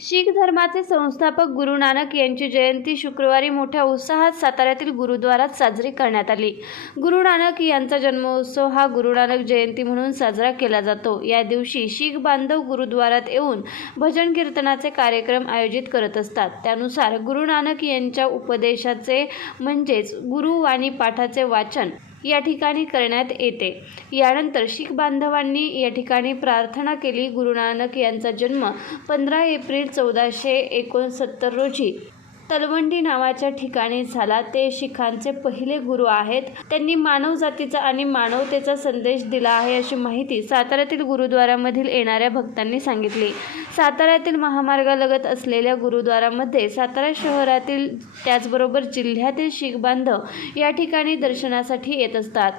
शीख धर्माचे संस्थापक गुरु नानक यांची जयंती शुक्रवारी मोठ्या उत्साहात साताऱ्यातील गुरुद्वारात साजरी करण्यात आली. गुरु नानक यांचा जन्मोत्सव हा गुरु नानक जयंती म्हणून साजरा केला जातो. या दिवशी शीख बांधव गुरुद्वारात येऊन भजन कीर्तनाचे कार्यक्रम आयोजित करत असतात. त्यानुसार गुरु नानक यांच्या उपदेशाचे म्हणजेच गुरुवाणी पाठाचे वाचन या ठिकाणी करण्यात येते. यानंतर शीख बांधवांनी या ठिकाणी प्रार्थना केली. गुरु नानक यांचा जन्म पंधरा एप्रिल चौदाशे एकोणसत्तर रोजी. तलवंडी नावाच्या ठिकाणी झाला. ते शिखांचे पहिले गुरु आहेत. त्यांनी मानव जातीचा आणि मानवतेचा संदेश दिला आहे अशी माहिती साताऱ्यातील गुरुद्वारामधील येणाऱ्या भक्तांनी सांगितली. साताऱ्यातील महामार्गालगत असलेल्या गुरुद्वारामध्ये सातारा शहरातील त्याचबरोबर जिल्ह्यातील शीख बांधव या ठिकाणी दर्शनासाठी येत असतात.